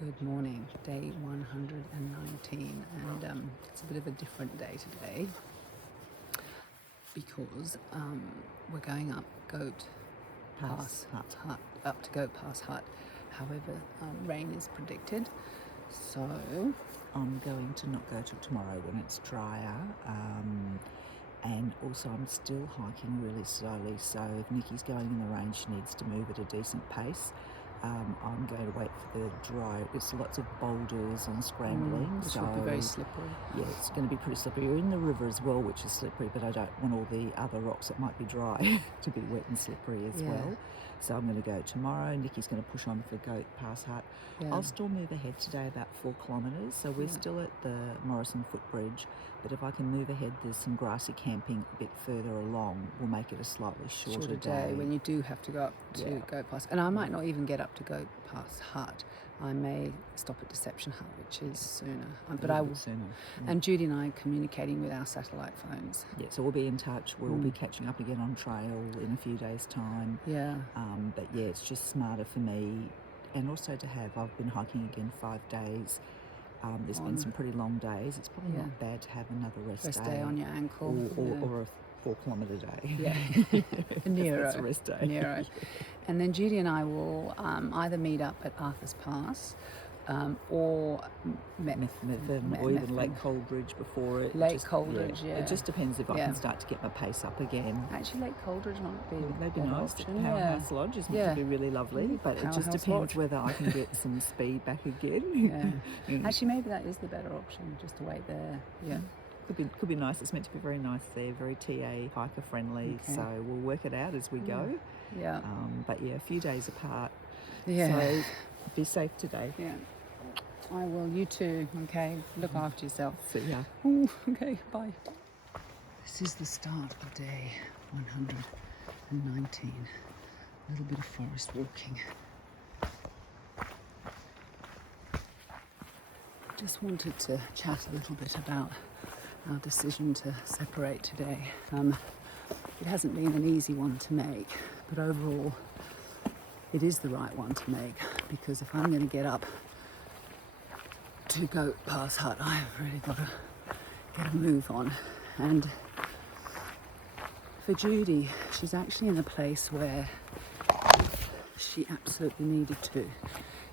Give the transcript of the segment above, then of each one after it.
Good morning, day 119, and it's a bit of a different day today because we're going up Goat Pass Hut, up to Goat Pass Hut. However, rain is predicted, so I'm going to not go till tomorrow when it's drier, and also I'm still hiking really slowly, so if Nikki's going in the rain she needs to move at a decent pace. I'm going to wait for the dry. It's lots of boulders and scrambling, which so will be very slippery. yeah, it's going to be pretty slippery. You're in the river as well, which is slippery, but I don't want all the other rocks that might be dry to be wet and slippery as well. So I'm going to go tomorrow. Nikki's going to push on for Goat Pass Hut. I'll still move ahead today about 4 kilometres. So we're still at the Morrison footbridge, but if I can move ahead, there's some grassy camping a bit further along. We'll make it a slightly shorter day when you do have to go up to Goat Pass. And I might not even get up to Goat Pass Hut. I may stop at Deception Hut, which is sooner. But I will sooner. And Judy and I are communicating with our satellite phones. Yeah, so we'll be in touch. We'll be catching up again on trail in a few days' time. Yeah. But yeah, it's just smarter for me, and also to have. I've been hiking again 5 days. There's been some pretty long days. It's probably not bad to have another rest day on your ankle, or a 4 kilometre day. Yeah, Nero. That's a rest day. Nero. And then Judy and I will either meet up at Arthur's Pass or Methven, or even Lake Coldridge before it. Coldridge, yeah. It just depends if I can start to get my pace up again. Actually, Lake Coldridge might be That'd be nice. Option. Powerhouse Lodge is meant to be really lovely, but it just depends whether I can get some speed back again. Actually, maybe that is the better option, just to wait there. Yeah. Could be nice. It's meant to be very nice there, very TA hiker friendly. Okay. So we'll work it out as we go. Yeah. But yeah, a few days apart. Yeah. So be safe today. Yeah. I will. You too. Okay. Look after yourself. See ya. Ooh, okay. Bye. This is the start of day 119. A little bit of forest walking. Just wanted to chat a little bit about our decision to separate today. It hasn't been an easy one to make, but overall it is the right one to make, because if I'm going to get up to Goat Pass Hut, I've really got to get a move on. And for Judy, she's actually in a place where she absolutely needed to.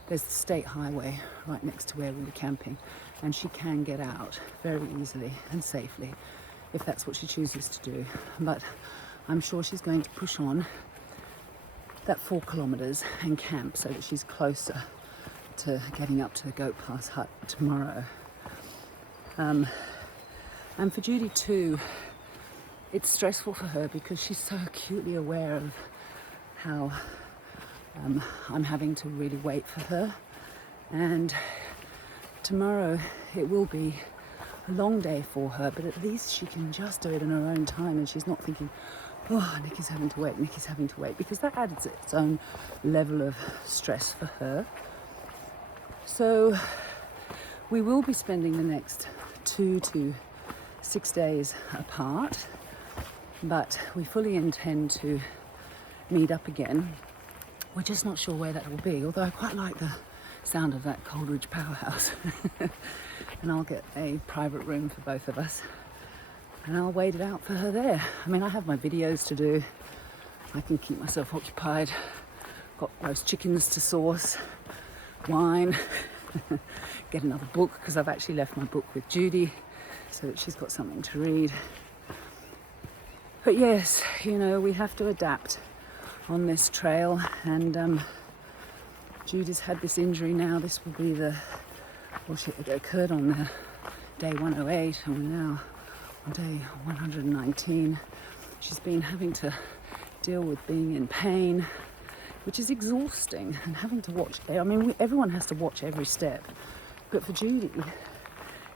There's the state highway right next to where we were camping, and she can get out very easily and safely if that's what she chooses to do. But I'm sure she's going to push on that 4 kilometres and camp so that she's closer to getting up to the Goat Pass Hut tomorrow. And for Judy too, it's stressful for her because she's so acutely aware of how I'm having to really wait for her. And tomorrow it will be a long day for her, but at least she can just do it in her own time, and she's not thinking, oh, Nikki's having to wait, because that adds its own level of stress for her. So we will be spending the next 2 to 6 days apart, but we fully intend to meet up again. We're just not sure where that will be, although I quite like the sound of that Coldridge powerhouse. And I'll get a private room for both of us, and I'll wait it out for her there. I mean, I have my videos to do. I can keep myself occupied. Got roast chickens to sauce, wine, get another book, because I've actually left my book with Judy so that she's got something to read. But yes, we have to adapt on this trail, and Judy's had this injury now. This will be it occurred on the day 108, and we're now on day 119. She's been having to deal with being in pain, which is exhausting, and having to watch. I mean, everyone has to watch every step, but for Judy,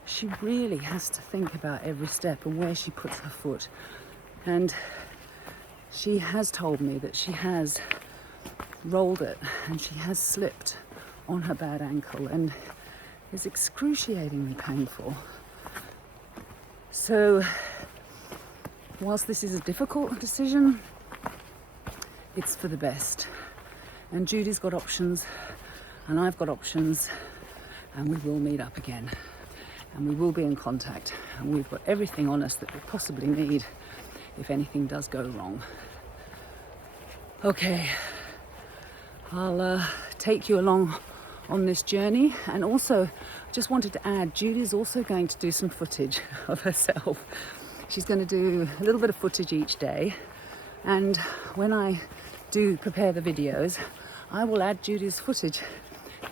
she really has to think about every step and where she puts her foot. And she has told me that she has rolled it and she has slipped on her bad ankle, and it's excruciatingly painful. So whilst this is a difficult decision, it's for the best. And Judy's got options and I've got options, and we will meet up again, and we will be in contact, and we've got everything on us that we possibly need if anything does go wrong. Okay, I'll take you along on this journey, and also just wanted to add, Judy's also going to do some footage of herself. She's going to do a little bit of footage each day, and when I do prepare the videos, I will add Judy's footage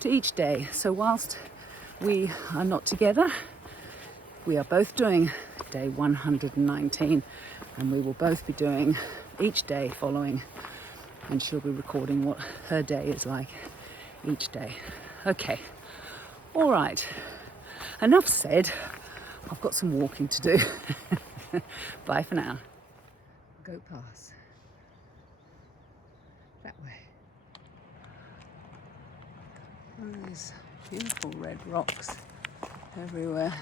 to each day. So whilst we are not together, we are both doing day 119, and we will both be doing each day following, and she'll be recording what her day is like each day. Okay, all right, enough said. I've got some walking to do. Bye for now. Go past that way. And there's beautiful red rocks everywhere.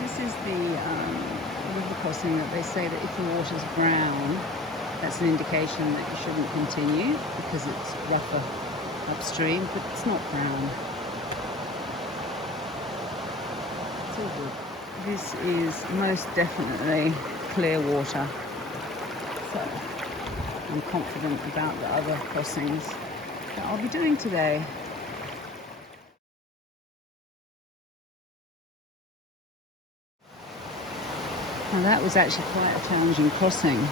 This is the river crossing that they say that if the water's brown, that's an indication that you shouldn't continue because it's rougher upstream, but it's not brown. It's all good. This is most definitely clear water, so I'm confident about the other crossings that I'll be doing today. Now that was actually quite a challenging crossing.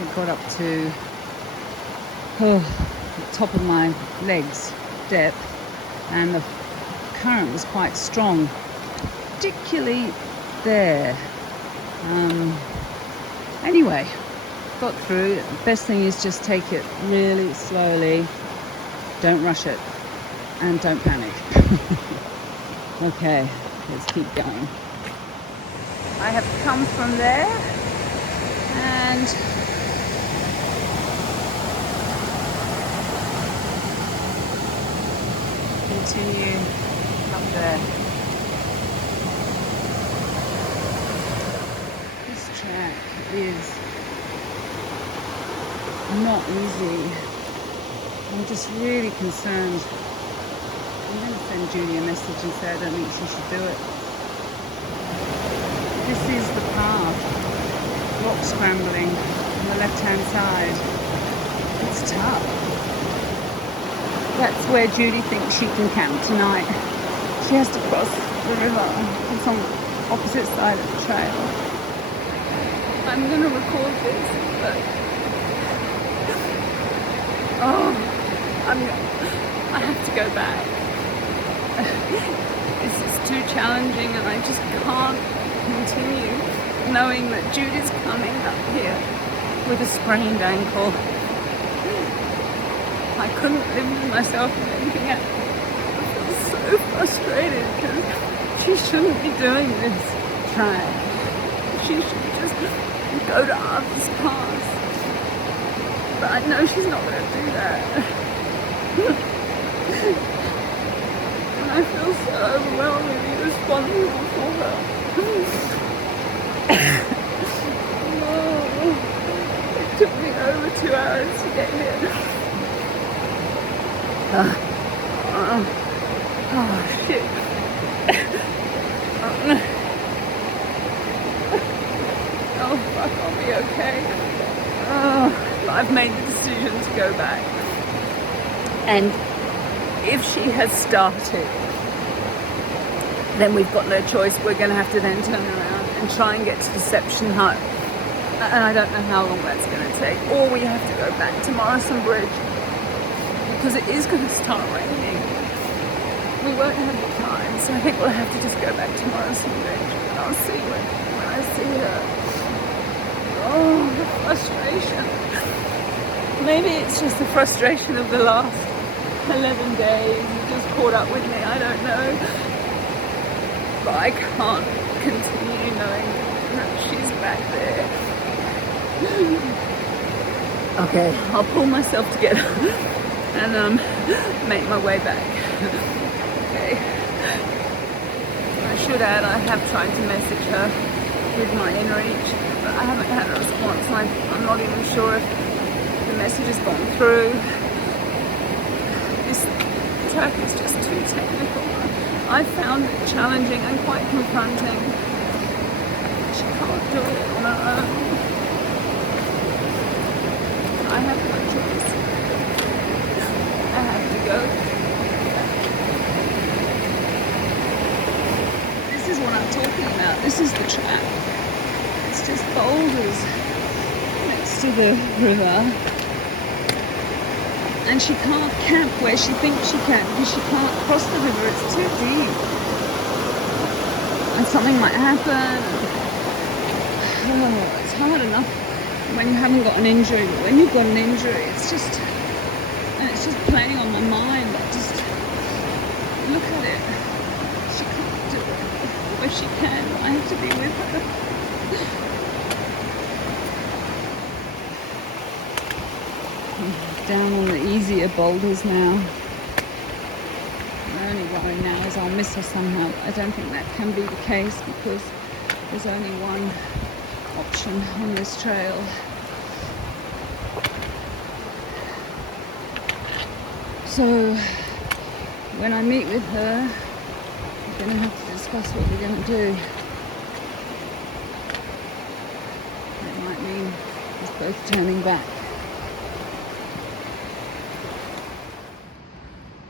It got up to the top of my legs depth, and the current was quite strong, particularly there. Anyway, got through. The best thing is just take it really slowly, don't rush it, and don't panic. Okay, let's keep going. I have come from there and continue up there. This track is not easy. I'm just really concerned. I'm going to send Judy a message and say I don't think she should do it. This is the path, rock scrambling on the left-hand side. It's tough. That's where Judy thinks she can camp tonight. She has to cross the river. It's on the opposite side of the trail. I'm going to record this, but I have to go back. This is too challenging, and I just can't continue knowing that Judy's coming up here with a sprained ankle. I couldn't live with myself thinking it. I feel so frustrated because she shouldn't be doing this track. She should just go to Arthur's Pass. But I know she's not going to do that. And I feel so overwhelmingly responsible for her. It took me over 2 hours to get here. Oh shit. Oh fuck, I'll be okay. I've made the decision to go back. And if she has started, then we've got no choice. We're going to have to then turn around and try and get to Deception Hut. And I don't know how long that's going to take. Or we have to go back to Morrison Bridge, because it is going to start raining. We won't have the time, so I think we'll have to just go back to Morrison Bridge. And I'll see when I see her. Oh, the frustration. Maybe it's just the frustration of the last 11 days. It just caught up with me, I don't know. But I can't continue knowing that she's back there. Okay, I'll pull myself together and make my way back. Okay. I should add, I have tried to message her with my inReach, but I haven't had a response. I'm not even sure if the message has gone through. This track is just too technical. I found it challenging and quite confronting. She can't do it on her own. I have no choice. I have to go. This is what I'm talking about. This is the track. It's just boulders next to the river. And she can't camp where she thinks she can because she can't cross the river. It's too deep. And something might happen. Oh, it's hard enough when you haven't got an injury, but when you've got an injury, it's just playing on my mind. Just look at it. She can't do it. Or if she can, I have to be with her. Down on the easier boulders now. My only worry now is I'll miss her somehow. I don't think that can be the case because there's only one option on this trail. So when I meet with her, we're going to have to discuss what we're going to do. It might mean us both turning back.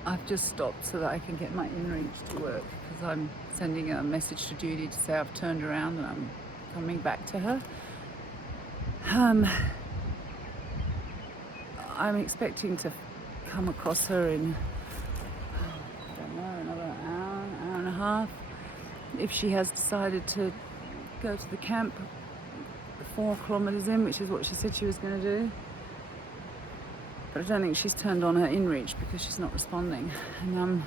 I've just stopped so that I can get my inReach to work because I'm sending a message to Judy to say I've turned around and I'm coming back to her. I'm expecting to come across her in, I don't know, another hour and a half. If she has decided to go to the camp 4 kilometres in, which is what she said she was going to do. But I don't think she's turned on her inReach because she's not responding. And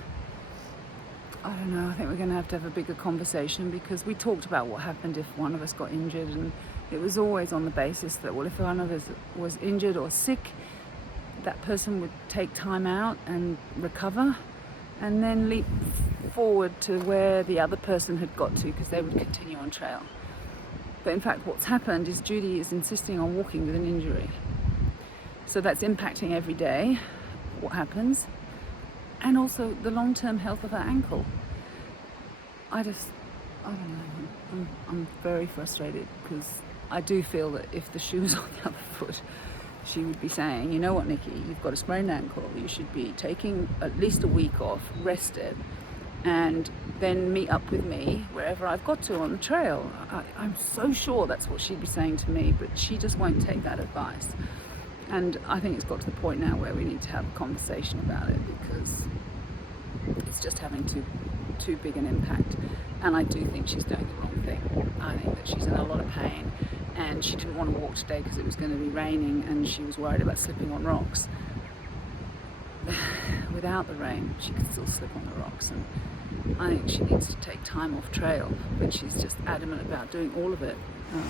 I don't know, I think we're going to have a bigger conversation because we talked about what happened if one of us got injured, and it was always on the basis that, well, if one of us was injured or sick, that person would take time out and recover and then leap forward to where the other person had got to because they would continue on trail. But in fact, what's happened is Judy is insisting on walking with an injury. So that's impacting every day what happens, and also the long-term health of her ankle. I don't know, I'm very frustrated because I do feel that if the shoe was on the other foot, she would be saying, you know what, Nikki, you've got a sprained ankle, you should be taking at least a week off, rest it, and then meet up with me wherever I've got to on the trail. I'm so sure that's what she'd be saying to me, but she just won't take that advice. And I think it's got to the point now where we need to have a conversation about it because it's just having too big an impact. And I do think she's doing the wrong thing. I think that she's in a lot of pain, and she didn't want to walk today because it was going to be raining and she was worried about slipping on rocks. Without the rain, she could still slip on the rocks, and I think she needs to take time off trail, but she's just adamant about doing all of it.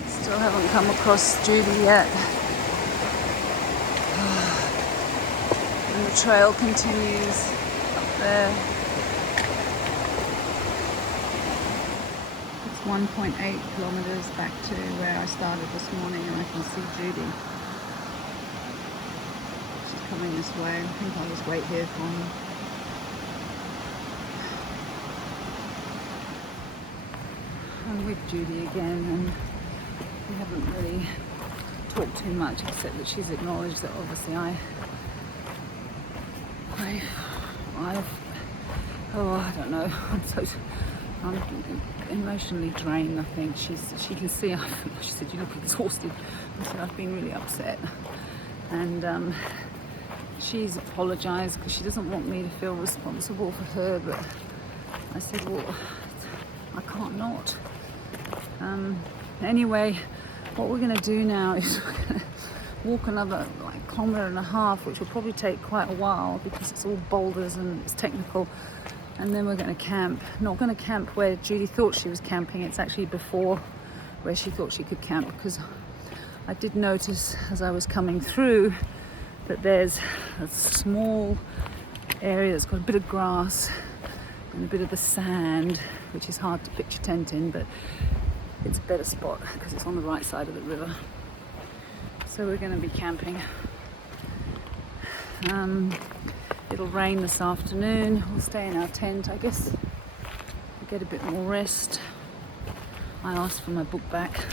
Still haven't come across Judy yet. And the trail continues up there. It's 1.8 kilometres back to where I started this morning, and I can see Judy. She's coming this way. I think I'll just wait here for her. I'm with Judy again, and we haven't really talked too much, except that she's acknowledged that obviously I don't know. I'm emotionally drained. I think she can see. She said, "You look exhausted." I said, "I've been really upset," and she's apologised because she doesn't want me to feel responsible for her. But I said, "Well, I can't not." Anyway, what we're going to do now is we're going to walk another kilometre and a half, which will probably take quite a while because it's all boulders and it's technical, and then we're going to camp. Not going to camp where Judy thought she was camping. It's actually before where she thought she could camp, because I did notice as I was coming through that there's a small area that's got a bit of grass and a bit of the sand, which is hard to pitch a tent in, but it's a better spot because it's on the right side of the river. So we're going to be camping It'll rain this afternoon. We'll stay in our tent, I guess. Get a bit more rest. I asked for my book back.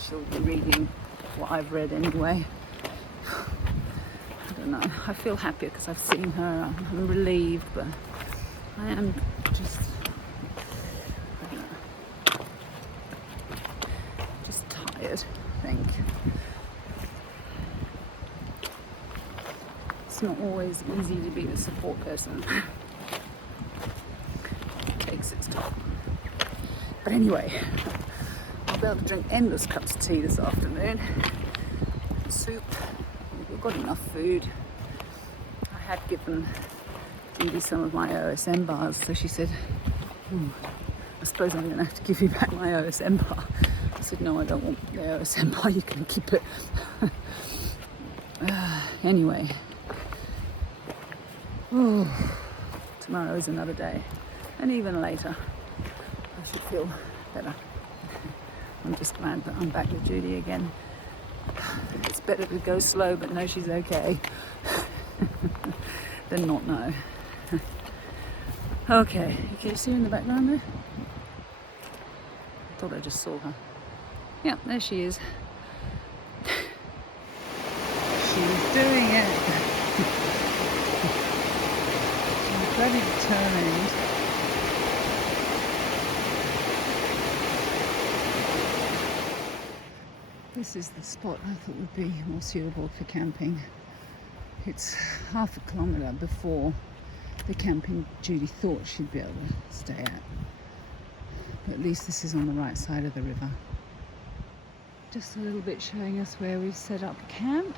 She'll be reading what I've read anyway. I don't know. I feel happier because I've seen her. I'm relieved, but I am just, I don't know, just tired, I think. It's not always easy to be the support person. It takes its toll. But anyway, I'll be able to drink endless cups of tea this afternoon. Soup. We've got enough food. I had given Judy some of my OSM bars, so she said, I suppose I'm going to have to give you back my OSM bar. I said, no, I don't want the OSM bar, you can keep it. Anyway. Tomorrow is another day, and even later. I should feel better. I'm just glad that I'm back with Judy again. It's better to go slow but know she's okay than not know. Okay, can you see her in the background there? I thought I just saw her. Yeah, there she is. She's doing it. She's bloody determined. This is the spot I thought would be more suitable for camping. It's half a kilometre before the camping Judy thought she'd be able to stay at. But at least this is on the right side of the river. Just a little bit showing us where we've set up camp.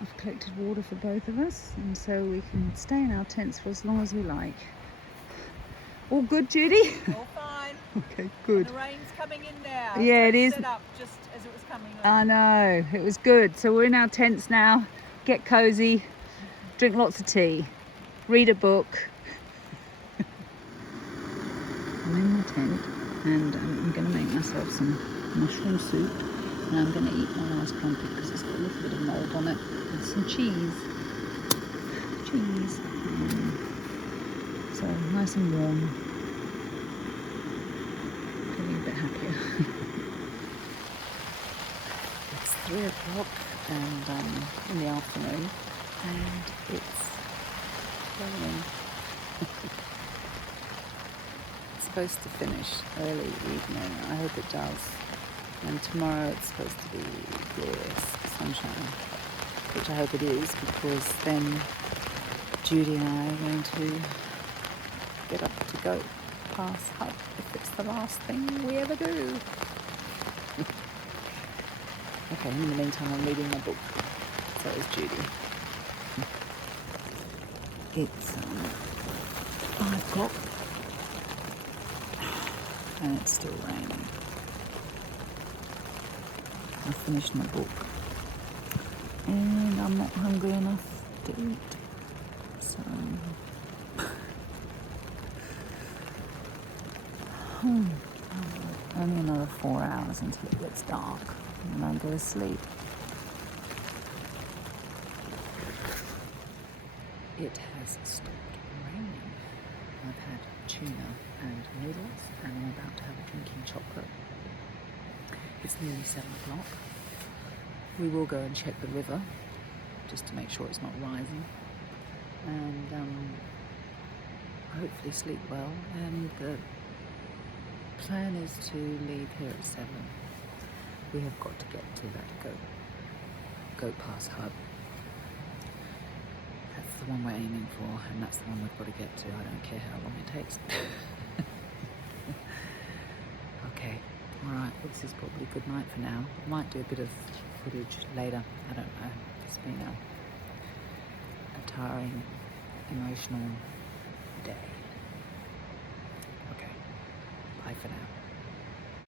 I've collected water for both of us, and so we can stay in our tents for as long as we like. All good, Judy? All fine. Okay, good. And the rain's coming in now. Yeah, so it is. Set up just as it was coming in. I know, it was good. So we're in our tents now. Get cozy, drink lots of tea, read a book. I'm in my tent, and I'm going to make myself some mushroom soup, and I'm going to eat my last crumpet because it's got a little bit of mould on it, and some cheese. So nice and warm. Feeling a bit happier. It's 3 o'clock and in the afternoon, and it's raining. It's supposed to finish early evening. I hope it does. And tomorrow it's supposed to be glorious sunshine, which I hope it is, because then Judy and I are going to get up to Goat Pass Hut if it's the last thing we ever do. Okay, in the meantime I'm reading my book. So is Judy. It's 5 o'clock and it's still raining. I finished my book and I'm not hungry enough to eat. So only another 4 hours until it gets dark and I'll go to sleep. It has stopped raining. I've had tuna and noodles and I'm about to have a drinking chocolate. It's nearly 7 o'clock. We will go and check the river just to make sure it's not rising, and hopefully sleep well. And the plan is to leave here at 7. We have got to get to that Goat Pass Hut. That's the one we're aiming for, and that's the one we've got to get to. I don't care how long it takes. Okay, alright, this is probably good night for now. I might do a bit of footage later, I don't know. It's been a tiring, emotional day. Okay, bye for now.